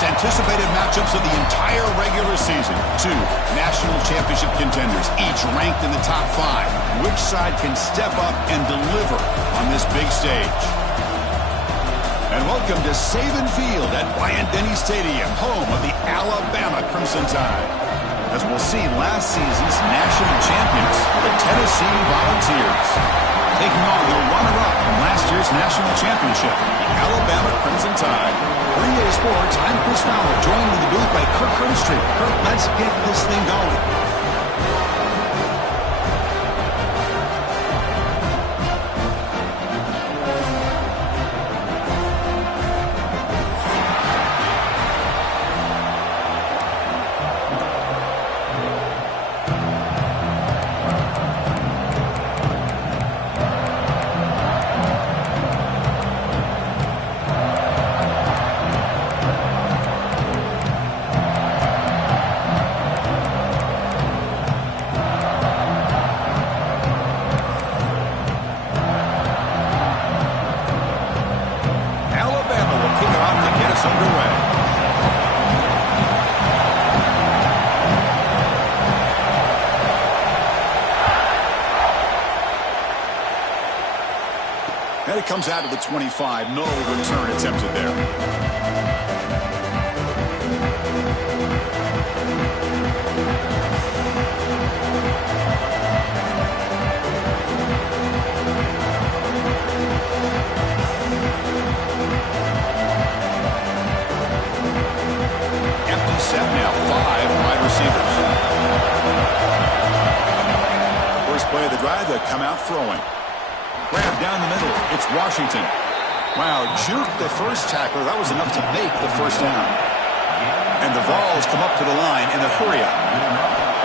most anticipated matchups of the entire regular season. Two national championship contenders, each ranked in the top 5. Which side can step up and deliver on this big stage? And welcome to Saban Field at Bryant-Denny Stadium, home of the Alabama Crimson Tide. As we'll see, last season's national champions, the Tennessee Volunteers, taking on the runner-up from last year's national championship, the Alabama Crimson Tide. For EA Sports, I'm Chris Fowler, joined in the booth by Kirk Herbstreit. Kirk, let's get this thing going. And it comes out of the 25. No return attempted there. Empty set now. 5 wide receivers. First play of the drive, they come out throwing. Grab down the middle. It's Washington. Wow, juked the first tackler. That was enough to make the first down. And the Vols come up to the line in a hurry-up.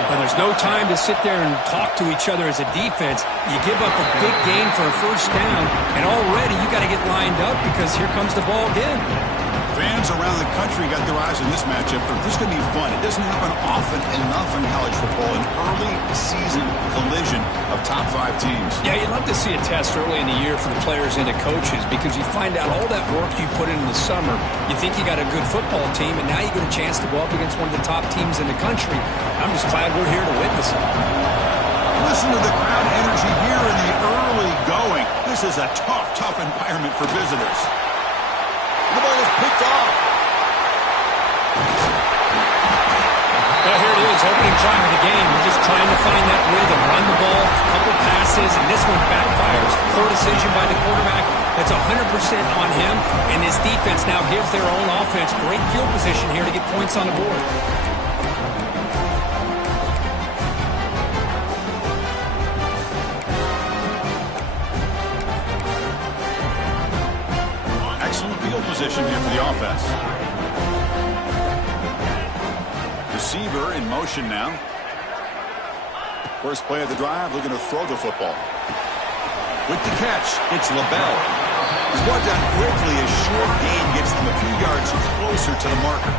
Well, there's no time to sit there and talk to each other as a defense. You give up a big gain for a first down, and already you got to get lined up because here comes the ball again. Fans around the country got their eyes on this matchup, but this is going to be fun. It doesn't happen often enough in college football, an early season collision of top 5 teams. Yeah, you'd love to see a test early in the year for the players and the coaches because you find out all that work you put in the summer. You think you got a good football team, and now you get a chance to go up against one of the top teams in the country. I'm just glad we're here to witness it. Listen to the crowd energy here in the early going. This is a tough environment for visitors. The ball is picked off. Well, here it is, opening drive of the game. We're just trying to find that rhythm, run the ball, a couple passes, and this one backfires. Poor decision by the quarterback. That's 100% on him, and his defense now gives their own offense great field position here to get points on the board. Position here for the offense. Receiver in motion now. First play of the drive, looking to throw the football. With the catch, it's LaBelle. He's brought down quickly. A short gain gets them a few yards closer to the marker.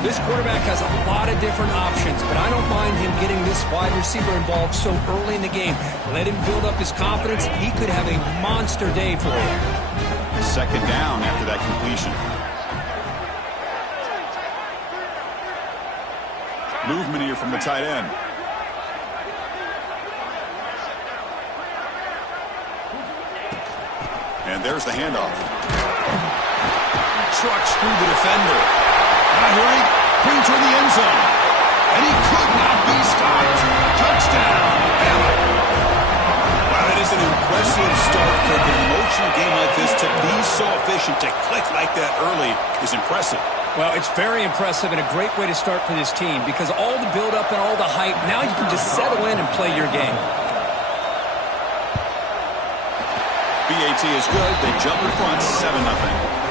This quarterback has a lot of different options, but I don't mind him getting this wide receiver involved so early in the game. Let him build up his confidence. He could have a monster day for you. Second down after that completion. Movement here from the tight end. And there's the handoff. Trucks through the defender. Now hurry, bring toward the end zone. And he could not be stopped. Touchdown, Bama. It's an impressive start for an emotional game like this. To be so efficient, to click like that early is impressive. Well, it's very impressive and a great way to start for this team because all the build-up and all the hype, now you can just settle in and play your game. BAT is good. They jump in front 7-0.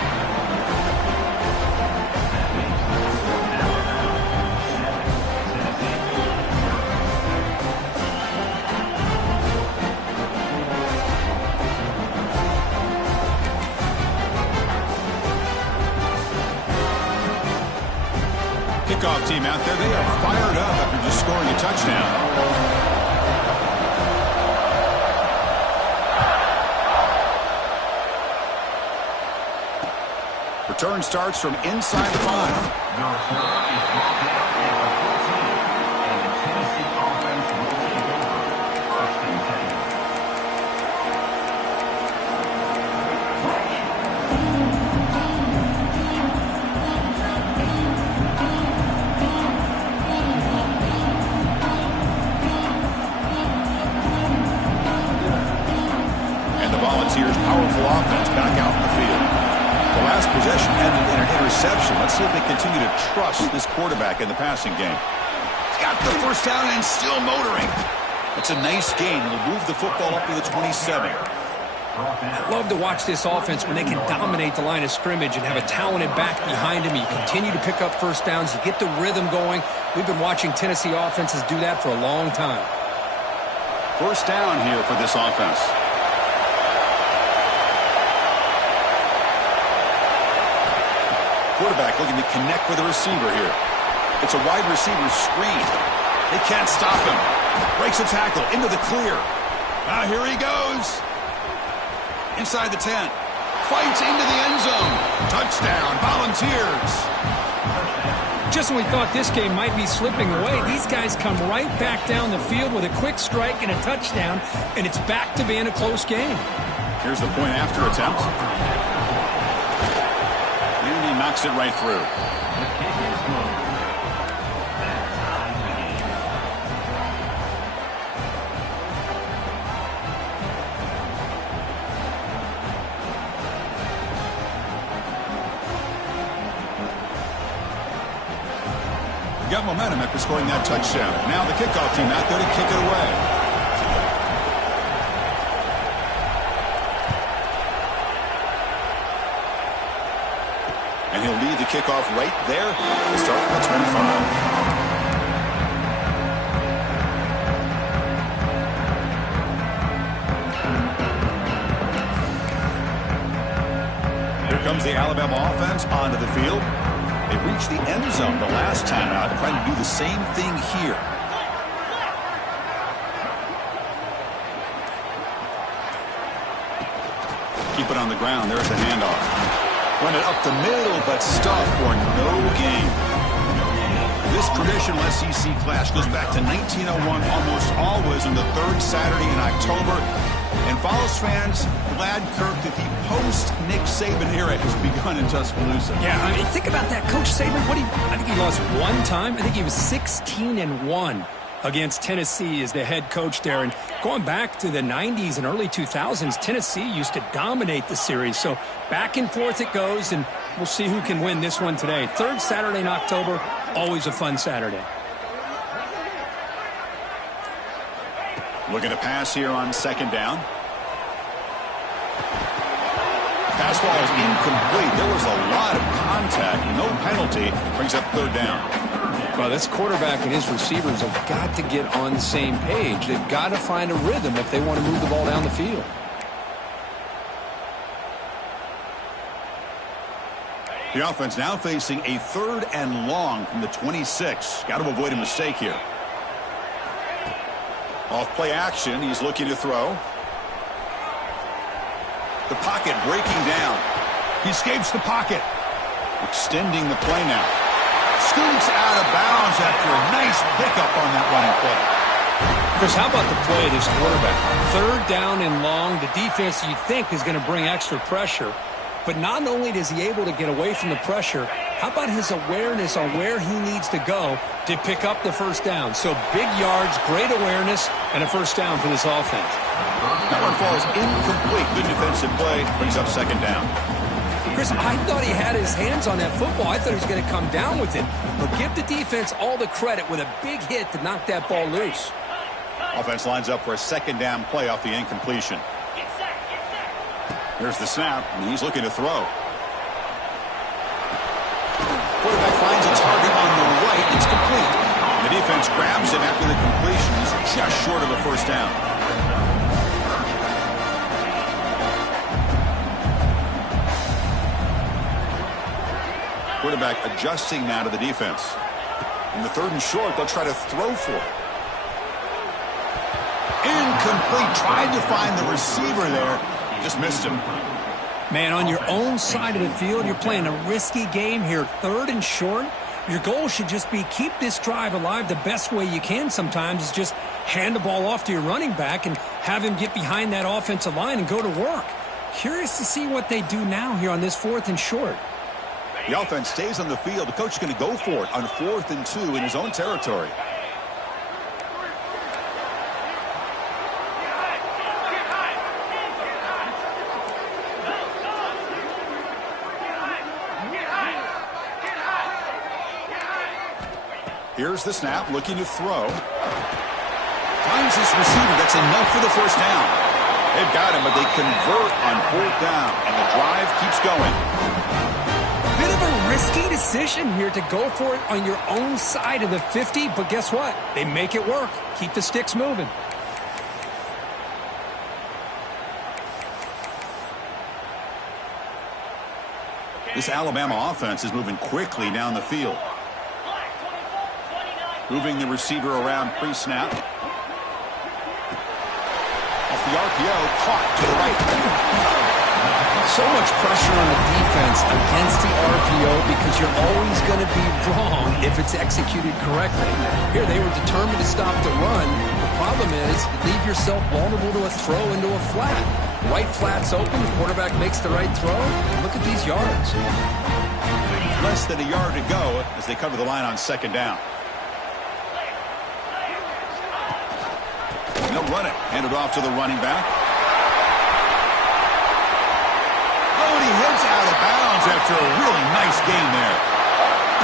Kickoff team out there, they are fired up after just scoring a touchdown. Return starts from inside the 5. Volunteers' powerful offense back out in the field. The last possession ended in an interception. Let's see if they continue to trust this quarterback in the passing game. He's got the first down and still motoring. It's a nice gain. He'll move the football up to the 27. I love to watch this offense when they can dominate the line of scrimmage and have a talented back behind him. You continue to pick up first downs. You get the rhythm going. We've been watching Tennessee offenses do that for a long time. First down here for this offense. Quarterback looking to connect with a receiver here. It's a wide receiver screen. They can't stop him. Breaks a tackle into the clear. Here he goes. Inside the 10. Fights into the end zone. Touchdown, Volunteers. Just when we thought this game might be slipping away, these guys come right back down the field with a quick strike and a touchdown, and it's back to being a close game. Here's the point after attempt. Knocks it right through. Got momentum after scoring that touchdown. Now the kickoff team out there to kick it away. And he'll lead the kickoff right there. We'll start at the 25. Here comes the Alabama offense onto the field. They reached the end zone the last time out, trying to do the same thing here. Keep it on the ground. There's the handoff. Run it up the middle, but stuff for no gain. This traditional SEC clash goes back to 1901, almost always on the third Saturday in October. And Vols fans glad, Kirk, that the post-Nick Saban era has begun in Tuscaloosa. Yeah, I mean, think about that. Coach Saban, I think he lost one time. I think he was 16-1 against Tennessee as the head coach there. And going back to the 90s and early 2000s, Tennessee used to dominate the series. So back and forth it goes, and we'll see who can win this one today. Third Saturday in October, always a fun Saturday. Looking to pass here on second down. Pass ball is incomplete. There was a lot of contact. No penalty. Brings up third down. Well, this quarterback and his receivers have got to get on the same page. They've got to find a rhythm if they want to move the ball down the field. The offense now facing a third and long from the 26. Got to avoid a mistake here. Off play action. He's looking to throw. The pocket breaking down. He escapes the pocket. Extending the play now. Scoots out of bounds after a nice pickup on that running play. Chris, how about the play of this quarterback? Third down and long. The defense, you think, is going to bring extra pressure. But not only is he able to get away from the pressure, how about his awareness on where he needs to go to pick up the first down? So big yards, great awareness, and a first down for this offense. That one falls incomplete. Good defensive play. Brings up second down. Chris, I thought he had his hands on that football. I thought he was going to come down with it. But give the defense all the credit with a big hit to knock that ball loose. Offense lines up for a second down play off the incompletion. Here's the snap, and he's looking to throw. Quarterback finds a target on the right. It's complete. The defense grabs him after the completion. He's just short of a first down. Quarterback adjusting now to the defense. In the third and short, they'll try to throw for it. Incomplete. Tried to find the receiver there. Just missed him. Man, on your own side of the field, you're playing a risky game here, 3rd and short. Your goal should just be keep this drive alive the best way you can sometimes is just hand the ball off to your running back and have him get behind that offensive line and go to work. Curious to see what they do now here on this 4th and short. The offense stays on the field. The coach is going to go for it on 4th and 2 in his own territory. Here's the snap, looking to throw. Finds his receiver. That's enough for the first down. They've got him, but they convert on 4th down, and the drive keeps going. Bit of a risky decision here to go for it on your own side of the 50, but guess what? They make it work. Keep the sticks moving. This Alabama offense is moving quickly down the field. Moving the receiver around pre-snap. Off the RPO, caught to the right. So much pressure on the defense against the RPO because you're always going to be wrong if it's executed correctly. Here, they were determined to stop the run. The problem is you leave yourself vulnerable to a throw into a flat. Right flat's open, the quarterback makes the right throw. Look at these yards. Less than a yard to go as they cover the line on 2nd down. They'll run it. Hand it off to the running back. Oh, and he heads out of bounds after a really nice gain there.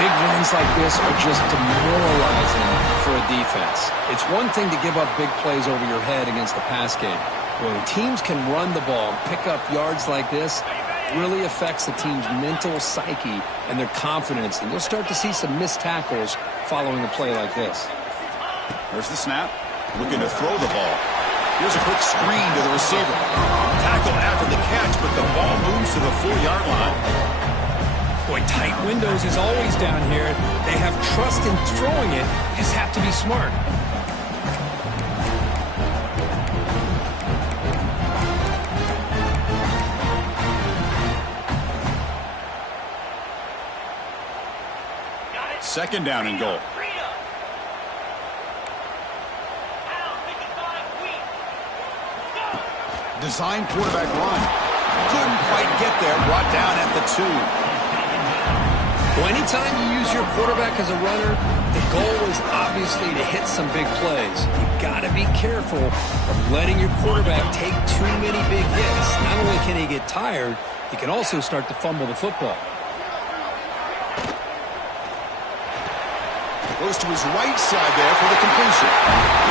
Big runs like this are just demoralizing for a defense. It's one thing to give up big plays over your head against the pass game. When teams can run the ball and pick up yards like this, it really affects the team's mental psyche and their confidence. And you'll start to see some missed tackles following a play like this. There's the snap. Looking to throw the ball. Here's a quick screen to the receiver. Tackle after the catch, but the ball moves to the 4-yard line. Boy, tight windows is always down here. They have trust in throwing it. You just have to be smart. Second down and goal. Design quarterback run. Couldn't quite get there. Brought down at the 2. Well, anytime you use your quarterback as a runner, the goal is obviously to hit some big plays. You've got to be careful of letting your quarterback take too many big hits. Not only can he get tired, he can also start to fumble the football. Goes to his right side there for the completion.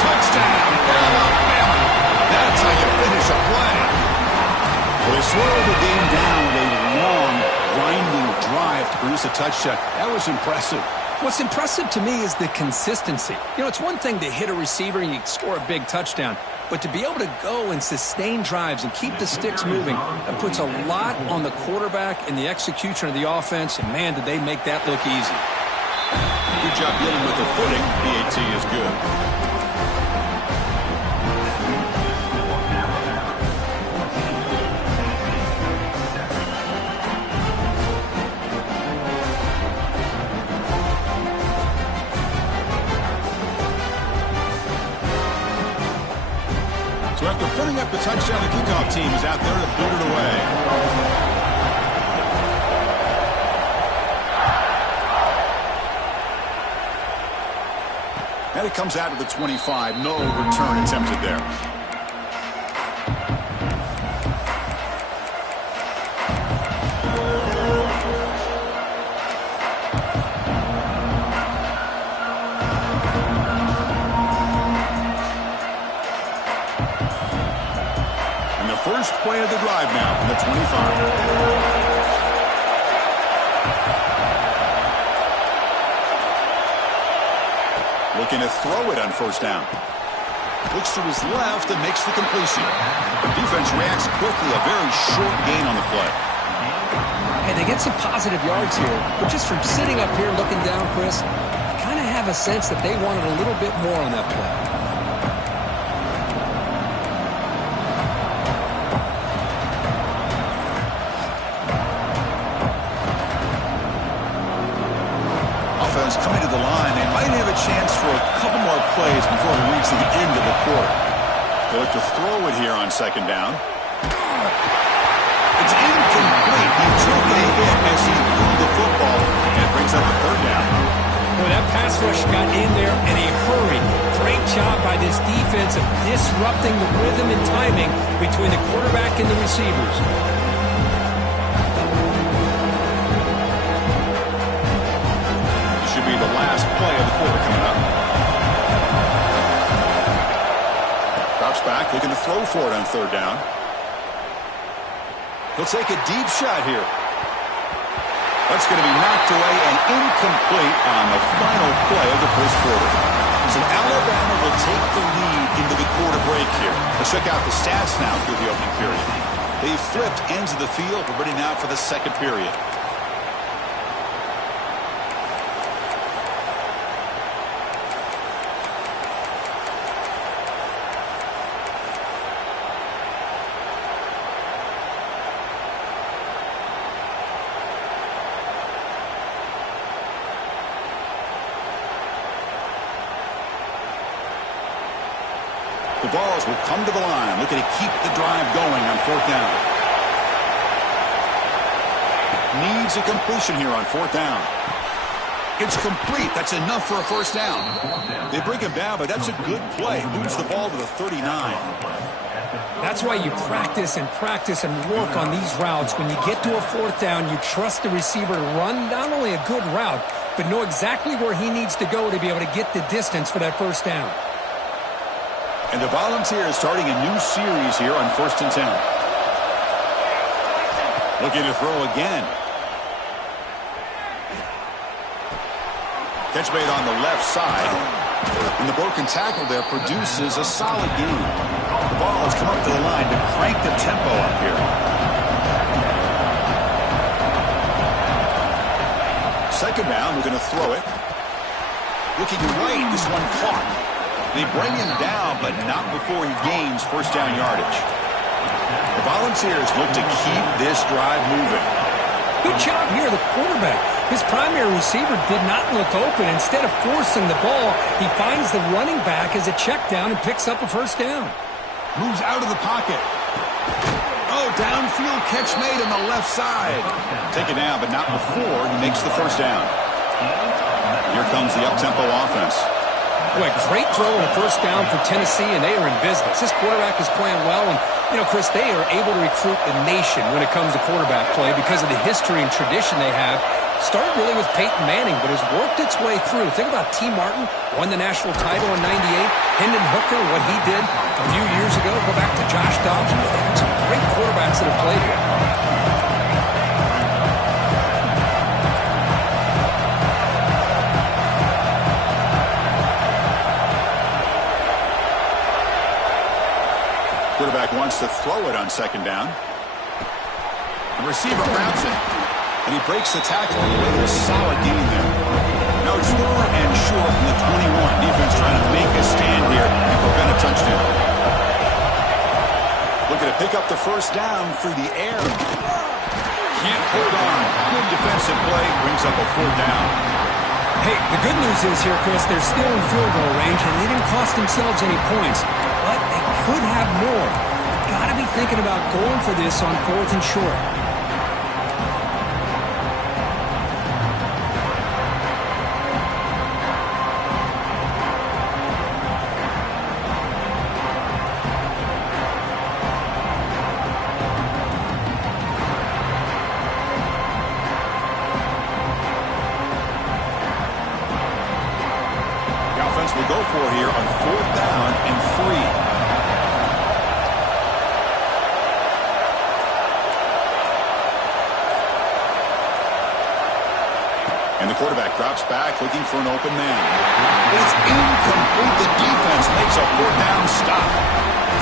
Touchdown, Alabama. That's how you finish a play. Well, they slowed the game down with a long, grinding drive to produce a touchdown. That was impressive. What's impressive to me is the consistency. You know, it's one thing to hit a receiver and you score a big touchdown, but to be able to go and sustain drives and keep the sticks moving, that puts a lot on the quarterback and the execution of the offense, and man, did they make that look easy. Good job dealing with the footing. PAT is good. So after putting up the touchdown, the kickoff team is out there to boot it away. And it comes out of the 25. No return attempted there. And the first play of the drive now from the 25. Looking to throw it on first down. Looks to his left and makes the completion. The defense reacts quickly. A very short gain on the play. And they get some positive yards here, but just from sitting up here looking down, Chris, I kind of have a sense that they wanted a little bit more on that play. offense coming to the line. They might have a chance for a couple more plays before we reach the end of the quarter. They look to throw it here on second down. It's incomplete. He took a hit as he threw the football, and it brings up a third down. Boy, that pass rush got in there in a hurry. Great job by this defense of disrupting the rhythm and timing between the quarterback and the receivers. Should be the last play of the quarter coming up. Drops back, looking to throw for it on third down. He'll take a deep shot here. That's going to be knocked away and incomplete on the final play of the first quarter. So Alabama will take the lead into the quarter break here. Let's check out the stats now through the opening period. They flipped ends of the field. We're ready now for the second period. The Vols will come to the line, looking to keep the drive going on fourth down. Needs a completion here on fourth down. It's complete. That's enough for a first down. They bring him down, but that's a good play. Moves the ball to the 39. That's why you practice and work on these routes. When you get to a fourth down, you trust the receiver to run not only a good route, but know exactly where he needs to go to be able to get the distance for that first down. And the Volunteers starting a new series here on 1st and 10. Looking to throw again. Catch made on the left side. And the broken tackle there produces a solid gain. The ball has come up to the line to crank the tempo up here. Second down, we're going to throw it. Looking right, this one caught. They bring him down, but not before he gains first down yardage. The Volunteers look to keep this drive moving. Good job here, the quarterback. His primary receiver did not look open. Instead of forcing the ball, he finds the running back as a check down and picks up a first down. Moves out of the pocket. Oh, downfield catch made on the left side. Take it down, but not before he makes the first down. Here comes the up-tempo offense. Boy, great throw on a first down for Tennessee, and they are in business. This quarterback is playing well, and, you know, Chris, they are able to recruit the nation when it comes to quarterback play because of the history and tradition they have. Started really with Peyton Manning, but has worked its way through. Think about T. Martin, won the national title in '98. Hendon Hooker, what he did a few years ago. Go back to Josh Dobbs. They had some great quarterbacks that have played here. Quarterback wants to throw it on second down. The receiver grabs it, and he breaks the tackle on the way to a solid gain there. Now it's 4 and short from the 21. Defense trying to make a stand here and prevent a touchdown. Looking to pick up the first down through the air. Can't hold on. Good defensive play brings up a fourth down. Hey, the good news is here, Chris, they're still in field goal range, and they didn't cost themselves any points. But they could have more. Got to be thinking about going for this on 4th and short. The offense will go for here on 4th down and 3. And the quarterback drops back, looking for an open man. It's incomplete. The defense makes a fourth down stop.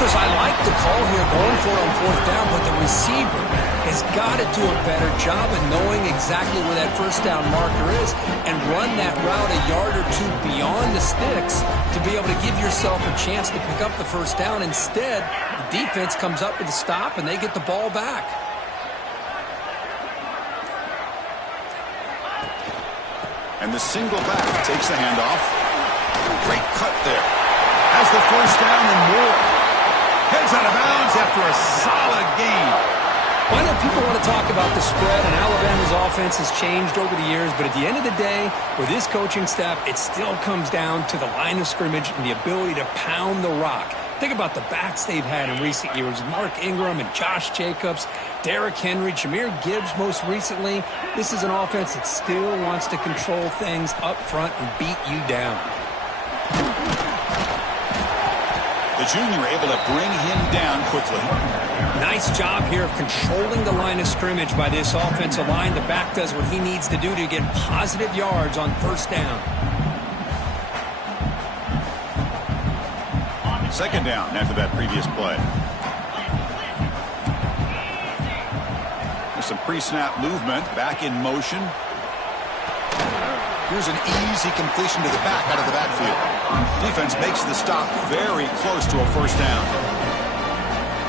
Chris, I like the call here going for it on 4th down, but the receiver has got to do a better job of knowing exactly where that first down marker is and run that route a yard or two beyond the sticks to be able to give yourself a chance to pick up the first down. Instead, the defense comes up with a stop, and they get the ball back. And the single back takes the handoff. Great cut there. Has the first down and more. Heads out of bounds after a solid gain. Well, I know people want to talk about the spread, and Alabama's offense has changed over the years, but at the end of the day, with this coaching staff, it still comes down to the line of scrimmage and the ability to pound the rock. Think about the backs they've had in recent years. Mark Ingram and Josh Jacobs, Derrick Henry, Jahmyr Gibbs most recently. This is an offense that still wants to control things up front and beat you down. The junior able to bring him down quickly. Nice job here of controlling the line of scrimmage by this offensive line. The back does what he needs to do to get positive yards on first down. Second down after that previous play. There's some pre-snap movement, back in motion. Here's an easy completion to the back out of the backfield. Defense makes the stop very close to a first down.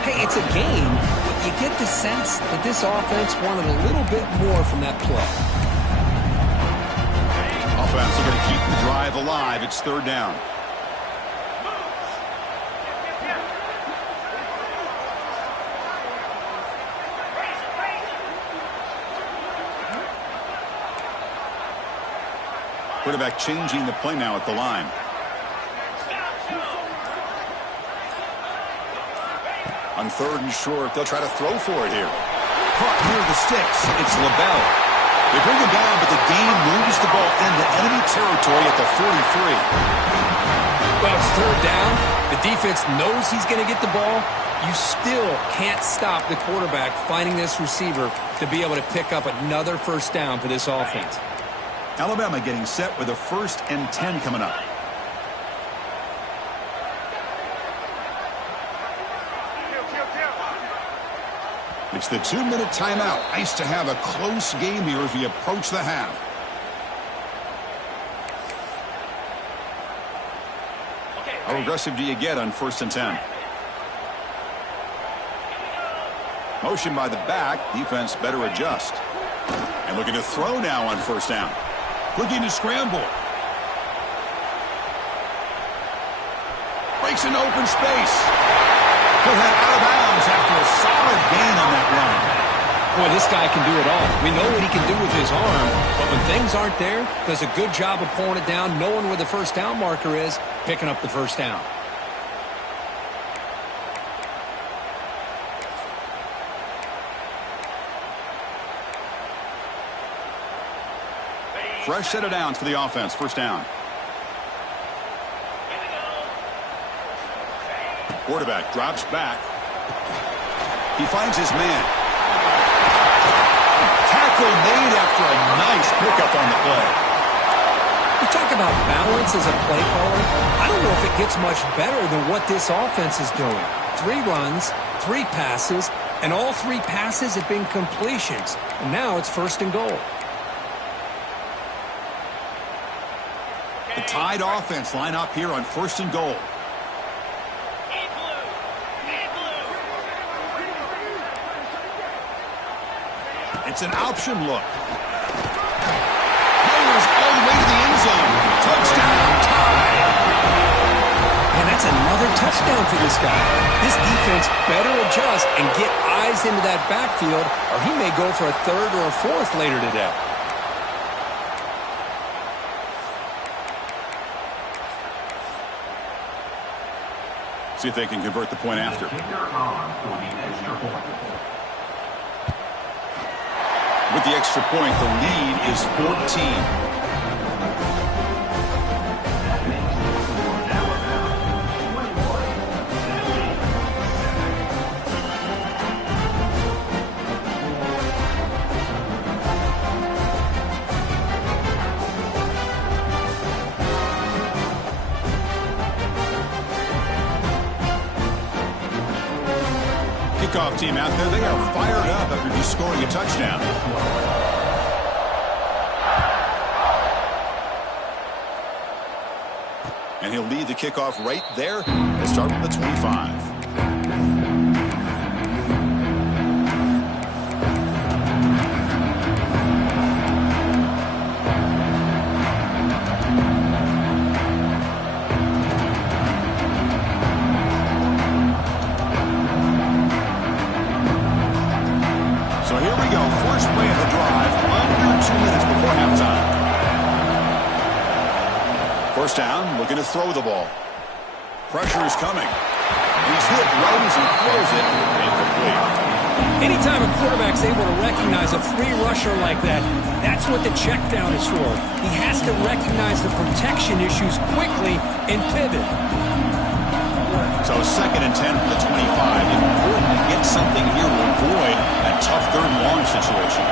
Hey, it's a game, but you get the sense that this offense wanted a little bit more from that play. Offense are going to keep the drive alive. It's third down. Quarterback changing the play now at the line. On third and short, they'll try to throw for it here. Caught near the sticks. It's LaBelle. They bring him down, but the game moves the ball into enemy territory at the 43. Well, it's third down. The defense knows he's going to get the ball. You still can't stop the quarterback finding this receiver to be able to pick up another first down for this offense. Alabama getting set with a 1st and 10 coming up. It's the 2-minute timeout. Nice to have a close game here as we approach the half. How aggressive do you get on 1st and 10? Motion by the back. Defense better adjust. And looking to throw now on 1st down. Looking to scramble. Breaks an open space. He'll head out of bounds after a solid gain on that run. Boy, this guy can do it all. We know what he can do with his arm, but when things aren't there, does a good job of pulling it down, knowing where the first down marker is, picking up the first down. Fresh set of downs for the offense. First down. Quarterback drops back. He finds his man. Tackle made after a nice pickup on the play. You talk about balance as a play caller. I don't know if it gets much better than what this offense is doing. 3 runs, 3 passes, and all 3 passes have been completions. And now it's 1st and goal. The tied offense line up here on 1st and goal. It's an option look. Mayors all the way to the end zone. Touchdown, tie. And that's another touchdown for this guy. This defense better adjust and get eyes into that backfield, or he may go for a 3rd or a 4th later today. See if they can convert the point after. With the extra point, the lead is 14. Kickoff team out there, they are fired up after just scoring a touchdown. And he'll lead the kickoff right there. They'll start from the 25. First down, looking to throw the ball. Pressure is coming. He's hit right as he throws it. Incomplete. Anytime a quarterback's able to recognize a free rusher like that, that's what the check down is for. He has to recognize the protection issues quickly and pivot. So 2nd and 10 from the 25. Important to get something here to avoid a tough 3rd and long situation.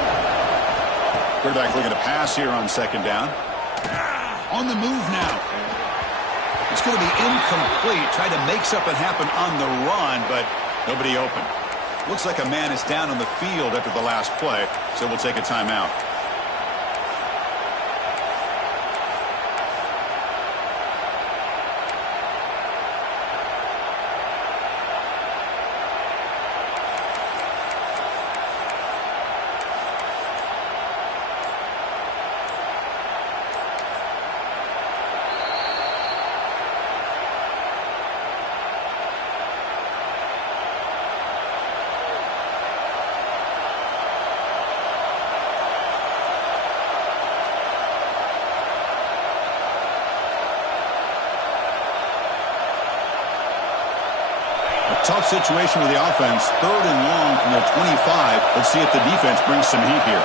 Quarterback looking to pass here on 2nd down. On the move now. It's going to be incomplete. Tried to make something happen on the run, but nobody open. Looks like a man is down on the field after the last play, so we'll take a timeout. Tough situation with the offense. 3rd and long from the 25. Let's see if the defense brings some heat here.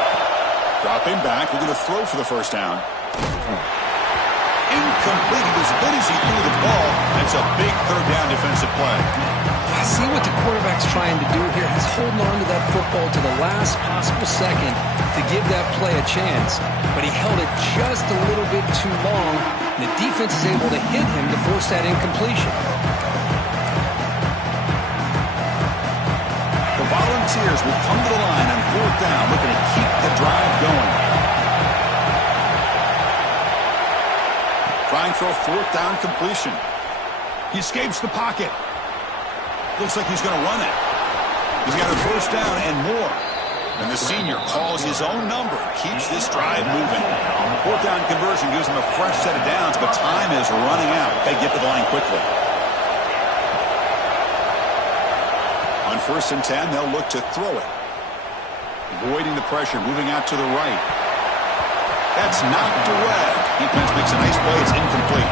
Dropping back. We're going to throw for the first down. Incomplete. He was good as he threw the ball. That's a big 3rd down defensive play. I see what the quarterback's trying to do here. He's holding on to that football to the last possible second to give that play a chance. But he held it just a little bit too long, and the defense is able to hit him to force that incompletion. Volunteers will come to the line on 4th down, looking to keep the drive going. Trying for a 4th down completion. He escapes the pocket. Looks like he's going to run it. He's got a first down and more. And the senior calls his own number, keeps this drive moving. 4th down conversion gives him a fresh set of downs, but time is running out. They get to the line quickly. On 1st and 10, they'll look to throw it. Avoiding the pressure, moving out to the right. That's knocked away. Defense makes a nice play. It's incomplete.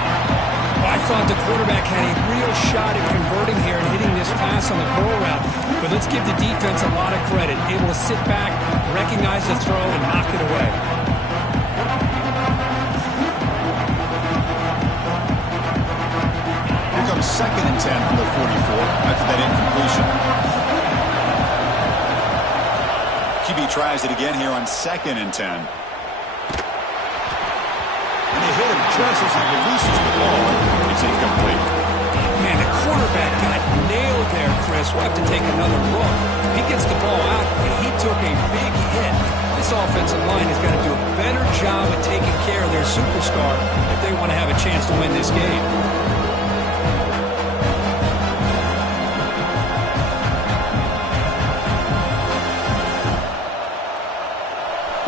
Well, I thought the quarterback had a real shot at converting here and hitting this pass on the curl route. But let's give the defense a lot of credit. Able to sit back, recognize the throw, and knock it away. Here comes 2nd and 10 from the 44 after that incompletion. QB tries it again here on 2nd and 10. And they hit him just as he releases the ball. It's incomplete. Man, the quarterback got nailed there, Chris. We'll have to take another look. He gets the ball out, and he took a big hit. This offensive line has got to do a better job of taking care of their superstar if they want to have a chance to win this game.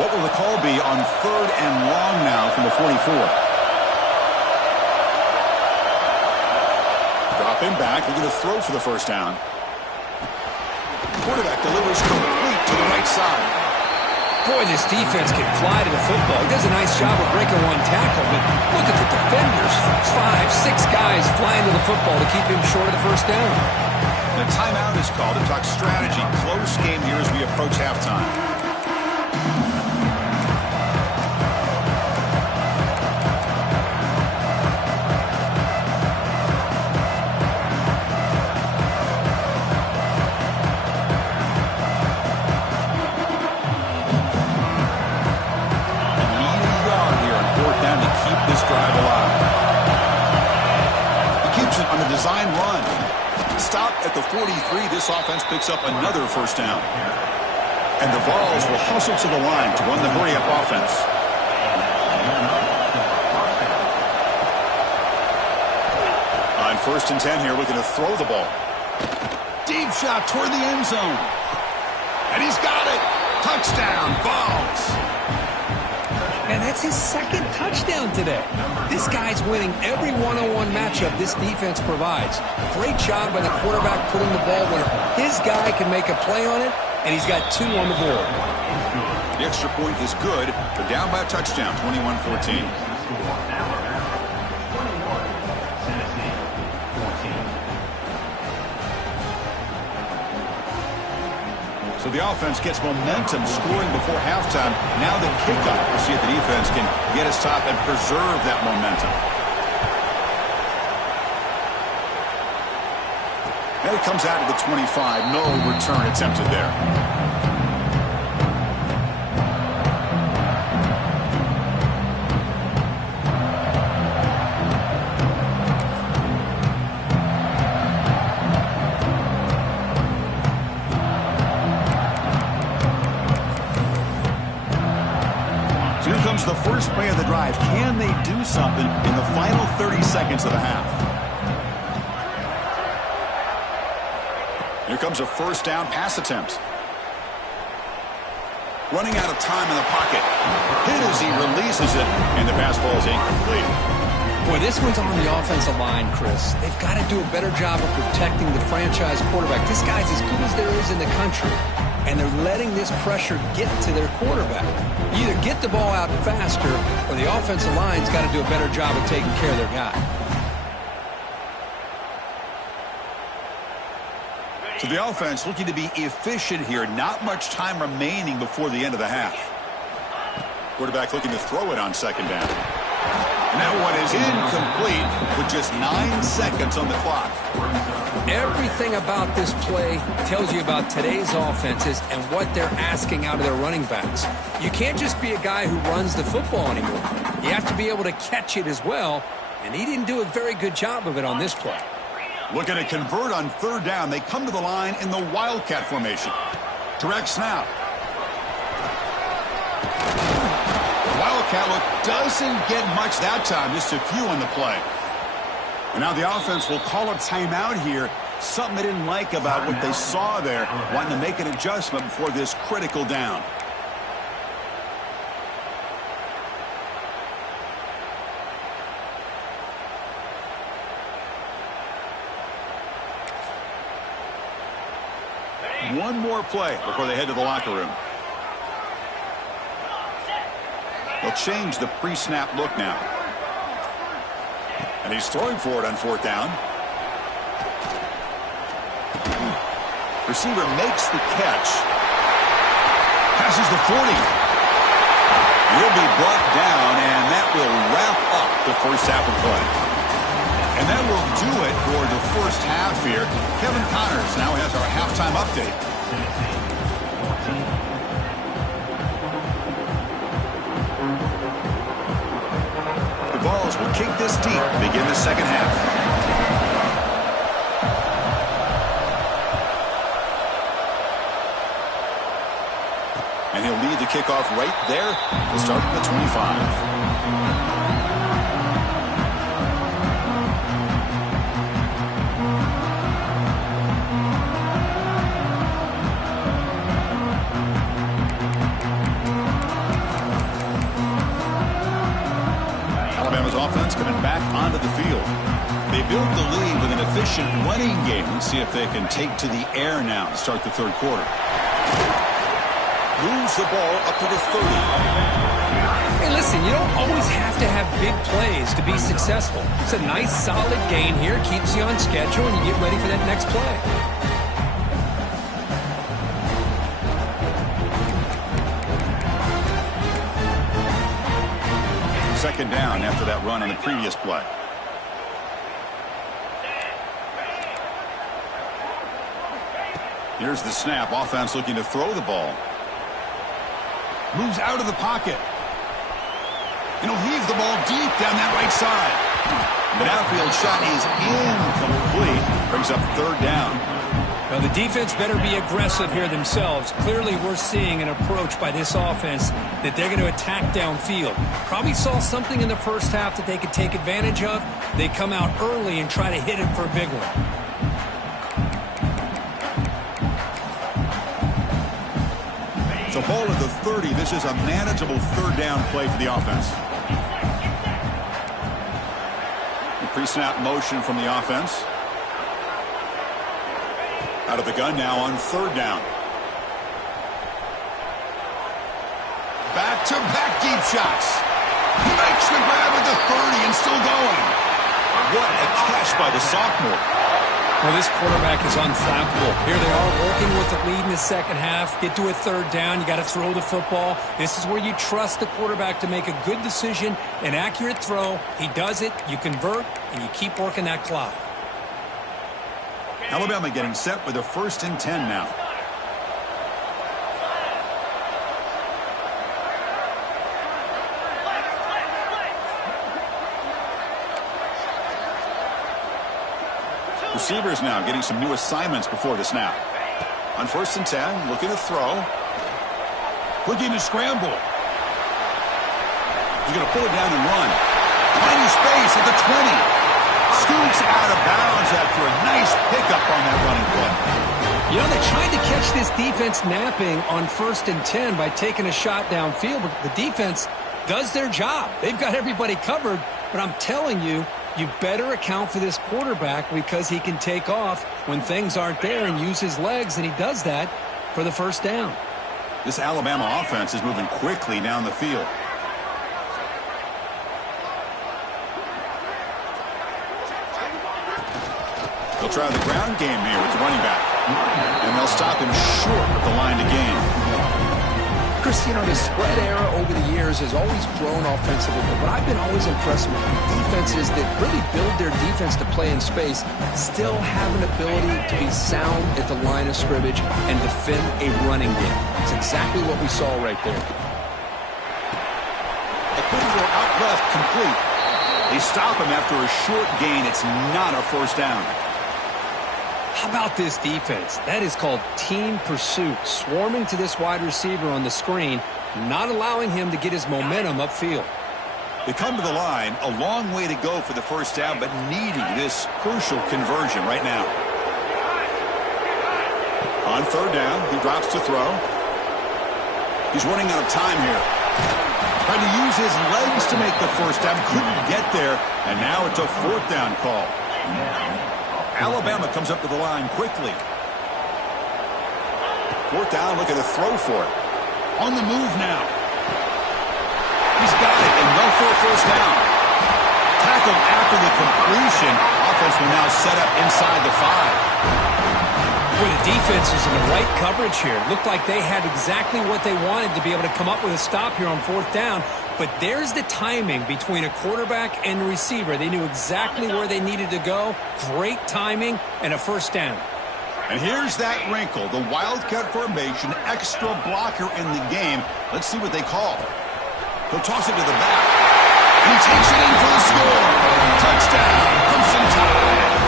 What will the call be on 3rd and long now from the 44? Dropping back, looking to throw for the first down. Quarterback delivers complete to the right side. Boy, this defense can fly to the football. He does a nice job of breaking one tackle, but look at the defenders. 5, 6 guys flying to the football to keep him short of the first down. The timeout is called to talk strategy. Close game here as we approach halftime. Drive alive. He keeps it on the design run. Stop at the 43. This offense picks up another first down. And the Vols will hustle to the line to run the hurry-up offense. On 1st and 10 here, looking to throw the ball. Deep shot toward the end zone. And he's got it. Touchdown, Vols. And that's his 2nd touchdown today. This guy's winning every one-on-one matchup this defense provides. Great job by the quarterback putting the ball where his guy can make a play on it, and he's got 2 on the board. The extra point is good. They're down by a touchdown, 21-14. Well, the offense gets momentum scoring before halftime. Now the kickoff. We'll see if the defense can get a stop and preserve that momentum. And it comes out to the 25. No return attempted there. The first play of the drive. Can they do something in the final 30 seconds of the half? Here comes a first down pass attempt. Running out of time in the pocket. Hit as he releases it, and the pass ball is incomplete. Boy, this one's on the offensive line, Chris. They've got to do a better job of protecting the franchise quarterback. This guy's as good as there is in the country, and they're letting this pressure get to their quarterback. You either get the ball out faster, or the offensive line's got to do a better job of taking care of their guy. So the offense looking to be efficient here. Not much time remaining before the end of the half. Quarterback looking to throw it on second down. And that one is incomplete with just 9 seconds on the clock. Everything about this play tells you about today's offenses and what they're asking out of their running backs. You can't just be a guy who runs the football anymore. You have to be able to catch it as well, and he didn't do a very good job of it on this play. Looking to convert on third down. They come to the line in the Wildcat formation. Direct snap. Wildcat look doesn't get much that time, just a few on the play. And now the offense will call a timeout here. Something they didn't like about what they saw there, wanting to make an adjustment before this critical down. One more play before they head to the locker room. They'll change the pre-snap look now. And he's throwing for it on fourth down. Receiver makes the catch. Passes the 40. He'll be brought down, and that will wrap up the first half of play. And that will do it for the first half here. Kevin Connors now has our halftime update. The Vols will kick this deep to begin the second half. And he'll lead the kickoff right there. We'll start at the 25. Offense coming back onto the field. They built the lead with an efficient running game. Let's see if they can take to the air now to start the third quarter. Moves the ball up to the 30. Hey, listen, you don't always have to have big plays to be successful. It's a nice, solid gain here. Keeps you on schedule, and you get ready for that next play. Second down after that run on the previous play. Here's the snap. Offense looking to throw the ball. Moves out of the pocket. And he'll heave the ball deep down that right side. The outfield shot is incomplete. Brings up third down. Well, the defense better be aggressive here themselves. Clearly, we're seeing an approach by this offense that they're going to attack downfield. Probably saw something in the first half that they could take advantage of. They come out early and try to hit it for a big one. So ball at the 30. This is a manageable third down play for the offense. The pre-snap motion from the offense. Out of the gun now on third down. Back-to-back deep shots. Makes the grab at the 30 and still going. What a catch by the sophomore. Well, this quarterback is unflappable. Here they are working with the lead in the second half. Get to a third down. You got to throw the football. This is where you trust the quarterback to make a good decision, an accurate throw. He does it, you convert, and you keep working that clock. Alabama getting set with a 1st and 10 now. Receivers now getting some new assignments before the snap. On 1st and 10, looking to throw. Looking to scramble. He's going to pull it down and run. Tiny space at the 20. Scoots out of bounds after a nice pickup on that running play. You know, they tried to catch this defense napping on 1st and 10 by taking a shot downfield, but the defense does their job. They've got everybody covered, but I'm telling you, you better account for this quarterback because he can take off when things aren't there and use his legs, and he does that for the 1st down. This Alabama offense is moving quickly down the field. They'll try the ground game here with the running back. And they'll stop him short of the line to gain. Chris, you know, the spread era over the years has always grown offensively, but I've been always impressed with defenses that really build their defense to play in space, still have an ability to be sound at the line of scrimmage and defend a running game. It's exactly what we saw right there. A quick throw out left, complete. They stop him after a short gain. It's not a 1st down. How about this defense? That is called team pursuit. Swarming to this wide receiver on the screen, not allowing him to get his momentum upfield. They come to the line, a long way to go for the 1st down, but needing this crucial conversion right now. On 3rd down, he drops to throw. He's running out of time here. Trying to use his legs to make the 1st down. Couldn't get there, and now it's a 4th down call. Alabama comes up to the line quickly. 4th down, looking to throw for it. On the move now. He's got it, and no for a 1st down. Tackle after the completion. Offense will now set up inside the 5. Boy, the defense is in the right coverage here. It looked like they had exactly what they wanted to be able to come up with a stop here on 4th down. But there's the timing between a quarterback and the receiver. They knew exactly where they needed to go. Great timing and a 1st down. And here's that wrinkle, the wildcat formation, extra blocker in the game. Let's see what they call. He'll toss it to the back. He takes it in for the score. Touchdown, Crimson Tide.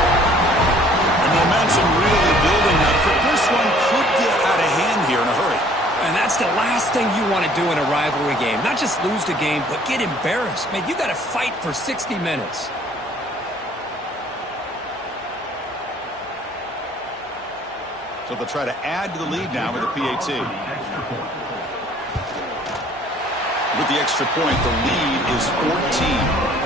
And momentum really building up. But this one could get out of hand here in a hurry. And that's the last thing you want to do in a rivalry game. Not just lose the game, but get embarrassed. Man, you got to fight for 60 minutes. So they'll try to add to the lead now with a PAT. With the extra point, the lead is 14.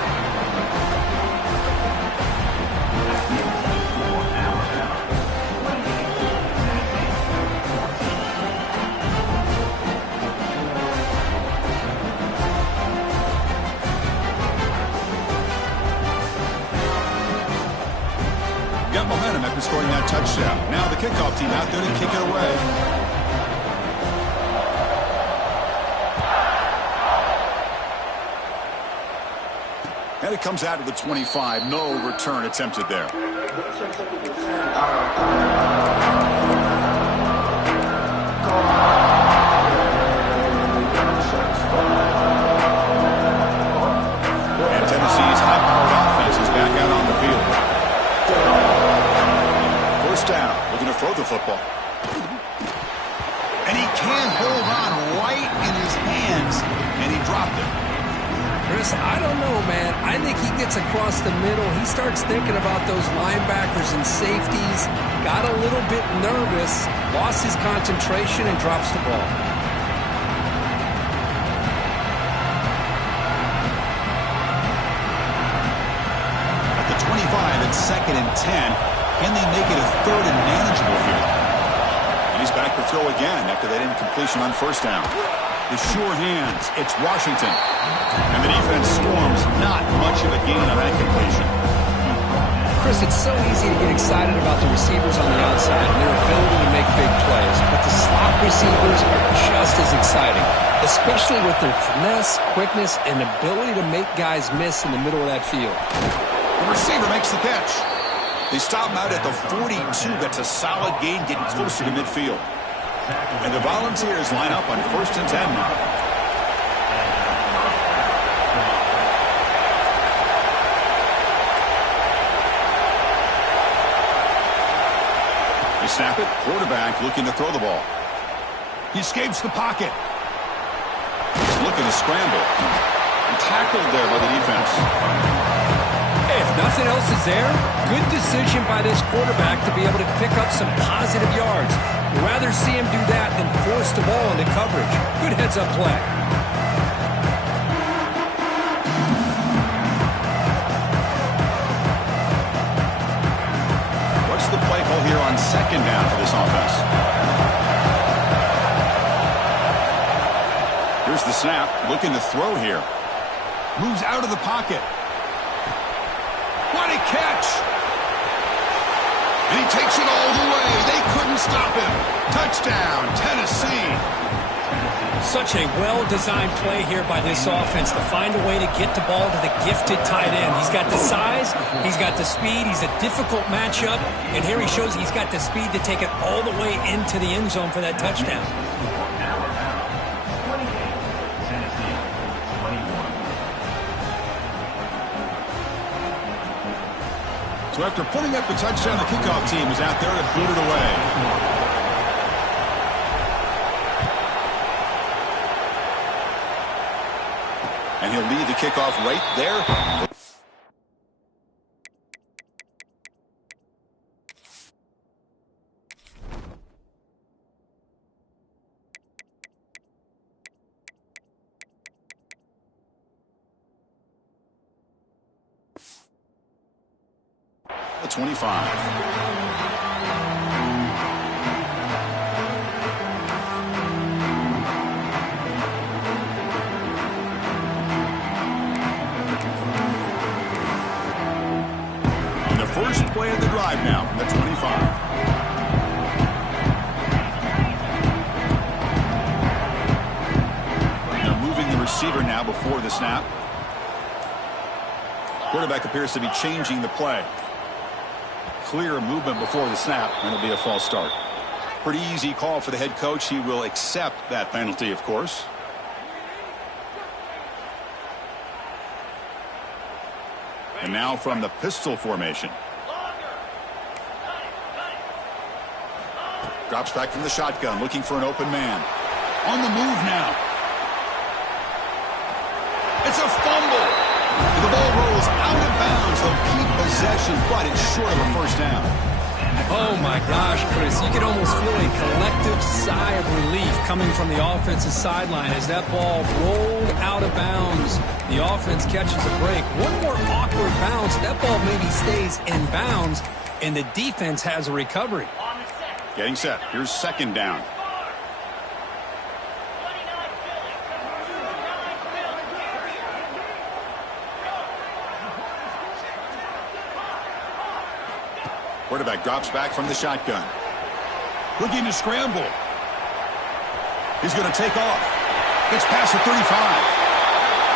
Got momentum after scoring that touchdown. Now the kickoff team out there to kick it away. And it comes out of the 25. No return attempted there. And Tennessee's high-powered offense is back out on the field. 1st down, looking to throw the football. And he can't hold on right in his hands, and he dropped it. Chris, I don't know, man. I think he gets across the middle. He starts thinking about those linebackers and safeties, got a little bit nervous, lost his concentration, and drops the ball. At the 25, it's 2nd and 10. Can they make it a 3rd and manageable here? And he's back to throw again after that incompletion on 1st down. The sure hands, it's Washington. And the defense storms, not much of a gain on that completion. Chris, Chris, it's so easy to get excited about the receivers on the outside and their ability to make big plays, but the slot receivers are just as exciting, especially with their finesse, quickness, and ability to make guys miss in the middle of that field. The receiver makes the catch. They stop him out at the 42. That's a solid gain, getting closer to midfield. And the Volunteers line up on 1st and 10 now. Snap it, quarterback looking to throw the ball. He escapes the pocket. He's looking to scramble. And tackled there by the defense. Hey, if nothing else is there, good decision by this quarterback to be able to pick up some positive yards. You'd rather see him do that than force the ball into coverage. Good heads-up play. The play call here on 2nd down for this offense. Here's the snap, looking to throw here. Moves out of the pocket. What a catch! And he takes it all the way. They couldn't stop him. Touchdown, Tennessee. Such a well-designed play here by this offense to find a way to get the ball to the gifted tight end. He's got the size, he's got the speed, he's a difficult matchup, and here he shows he's got the speed to take it all the way into the end zone for that touchdown. So after putting up the touchdown, the kickoff team is out there to boot it away. And he'll lead the kickoff right there. The 25. First play of the drive now from the 25. They're moving the receiver now before the snap. Quarterback appears to be changing the play. Clear movement before the snap, and it'll be a false start. Pretty easy call for the head coach. He will accept that penalty, of course. And now from the pistol formation. Drops back from the shotgun, looking for an open man. On the move now. It's a fumble. The ball rolls out of bounds. They'll keep possession, but it's short of a first down. Oh, my gosh, Chris. You can almost feel a collective sigh of relief coming from the offensive sideline as that ball rolled out of bounds. The offense catches a break. One more awkward bounce. That ball maybe stays in bounds, and the defense has a recovery. Getting set. Here's 2nd down. Quarterback drops back from the shotgun. Looking to scramble. He's going to take off. Gets past the 35.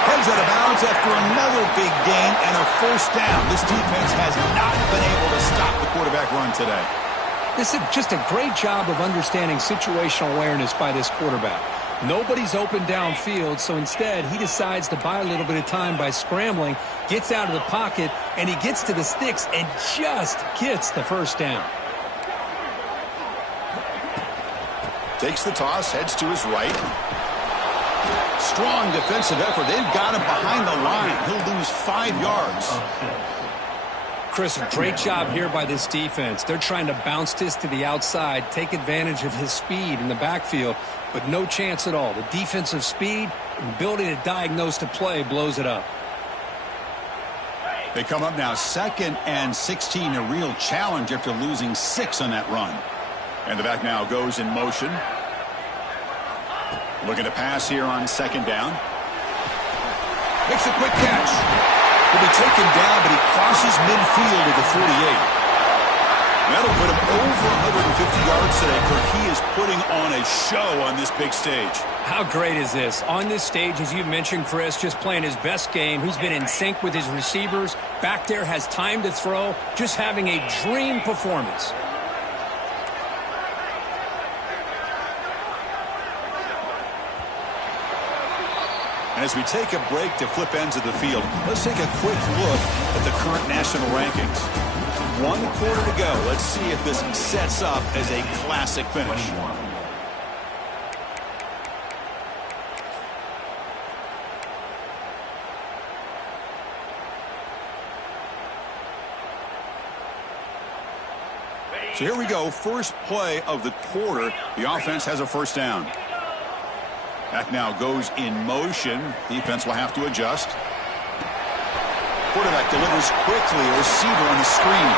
Heads out of bounds after another big gain and a first down. This defense has not been able to stop the quarterback run today. This is just a great job of understanding situational awareness by this quarterback. Nobody's open downfield, so instead he decides to buy a little bit of time by scrambling, gets out of the pocket, and he gets to the sticks and just gets the first down. Takes the toss, heads to his right. Strong defensive effort. They've got him behind the line. He'll lose 5 yards. Chris, a great job here by this defense. They're trying to bounce this to the outside, take advantage of his speed in the backfield, but no chance at all. The defensive speed and ability to diagnose the play blows it up. They come up now 2nd and 16, a real challenge after losing 6 on that run. And the back now goes in motion. Looking to pass here on 2nd down. Makes a quick catch. He'll be taken down, but he crosses midfield at the 48. That'll put him over 150 yards today, Kirk. He is putting on a show on this big stage. How great is this? On this stage, as you mentioned, Chris, just playing his best game. He's been in sync with his receivers. Back there, has time to throw. Just having a dream performance. And as we take a break to flip ends of the field, let's take a quick look at the current national rankings. 1 quarter to go. Let's see if this sets up as a classic finish. So here we go. First play of the quarter. The offense has a first down. That now goes in motion. Defense will have to adjust. Quarterback delivers quickly. A receiver on the screen.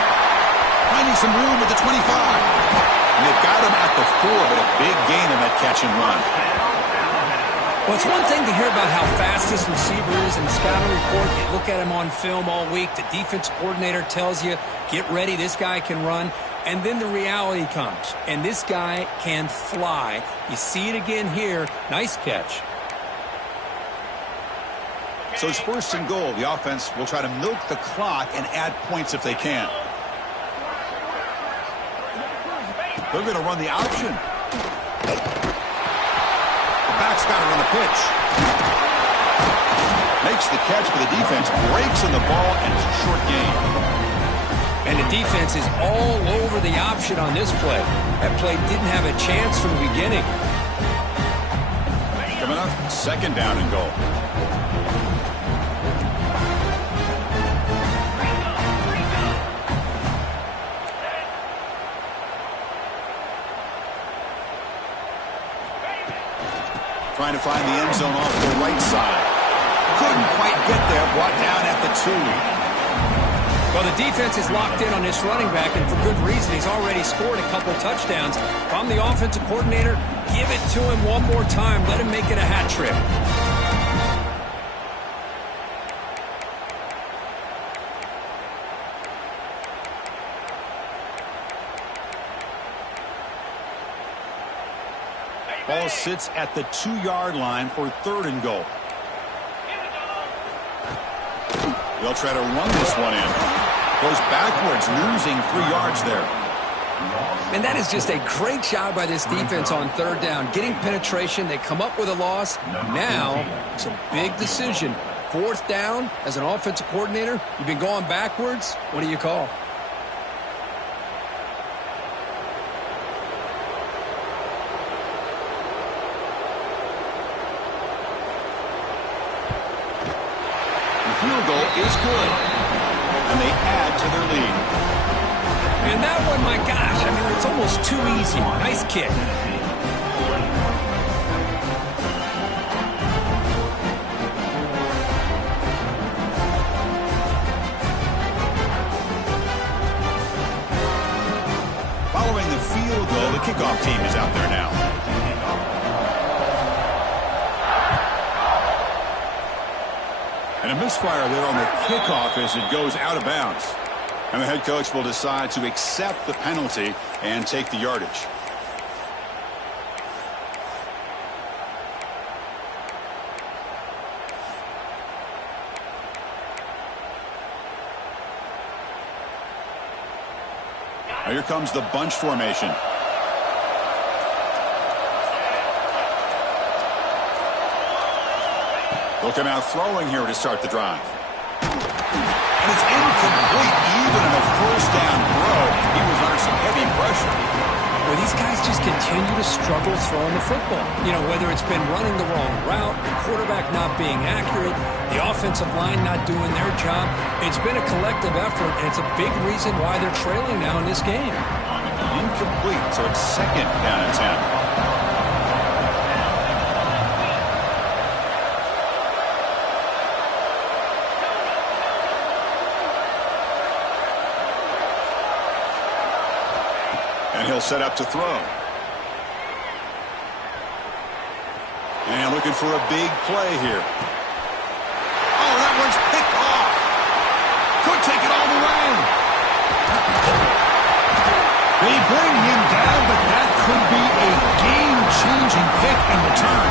Finding some room at the 25. And they've got him at the 4, but a big gain on that catch and run. Well, it's one thing to hear about how fast this receiver is in the scouting report. You look at him on film all week. The defense coordinator tells you, get ready, this guy can run. And then the reality comes. And this guy can fly. You see it again here. Nice catch. So it's first and goal. The offense will try to milk the clock and add points if they can. They're going to run the option. The back's got to run the pitch. Makes the catch, but the defense breaks in the ball, and it's a short gain. And the defense is all over the option on this play. That play didn't have a chance from the beginning. Coming up, second down and goal. Trying to find the end zone off the right side. Couldn't quite get there. Brought down at the 2. Well, the defense is locked in on this running back, and for good reason. He's already scored a couple touchdowns. If I'm the offensive coordinator, give it to him one more time. Let him make it a hat trick. Ball sits at the 2-yard line for third and goal. They'll try to run this one in. Goes backwards, losing 3 yards there. And that is just a great job by this defense on third down. Getting penetration, they come up with a loss. Now, it's a big decision. Fourth down, as an offensive coordinator, you've been going backwards. What do you call? Field goal is good, and they add to their lead. And that one, my gosh, I mean, it's almost too easy. Nice kick. Following the field goal, the kickoff team is out there now. And a misfire there on the kickoff as it goes out of bounds. And the head coach will decide to accept the penalty and take the yardage. Now here comes the bunch formation. They'll come out throwing here to start the drive. And it's incomplete, even in a first down throw. He was under some heavy pressure. Well, these guys just continue to struggle throwing the football. You know, whether it's been running the wrong route, the quarterback not being accurate, the offensive line not doing their job. It's been a collective effort, and it's a big reason why they're trailing now in this game. Incomplete, so it's second down and 10. And he'll set up to throw. And looking for a big play here. Oh, that one's picked off. pick and return.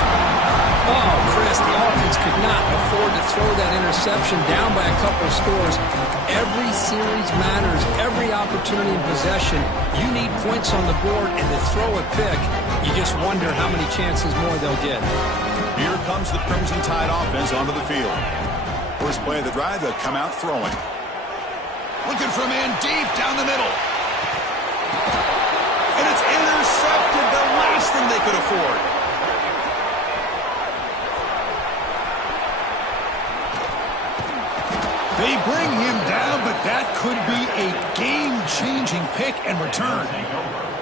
Oh, Chris, the offense could not afford to throw that interception down by a couple scores. Every series matters. Every opportunity in possession, you need points on the board, and to throw a pick, you just wonder how many chances more they'll get. Here comes the Crimson Tide offense onto the field. First play of the drive, they'll come out throwing. Looking for a man deep down the middle. And it's intercepted, the last thing they could afford. They bring him down, but that could be a game-changing pick and return.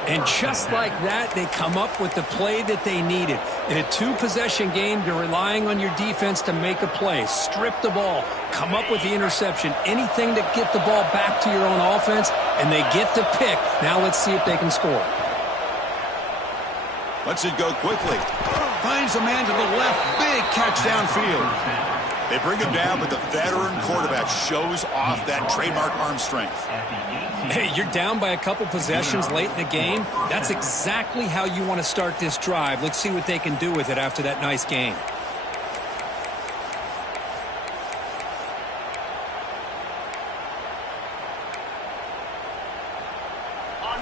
And just like that, they come up with the play that they needed. In a two-possession game, you're relying on your defense to make a play. Strip the ball. Come up with the interception. Anything to get the ball back to your own offense, and they get the pick. Now let's see if they can score. Lets it go quickly. Finds a man to the left. Big catch downfield. They bring him down, but the veteran quarterback shows off that trademark arm strength. Hey, you're down by a couple possessions late in the game. That's exactly how you want to start this drive. Let's see what they can do with it after that nice game.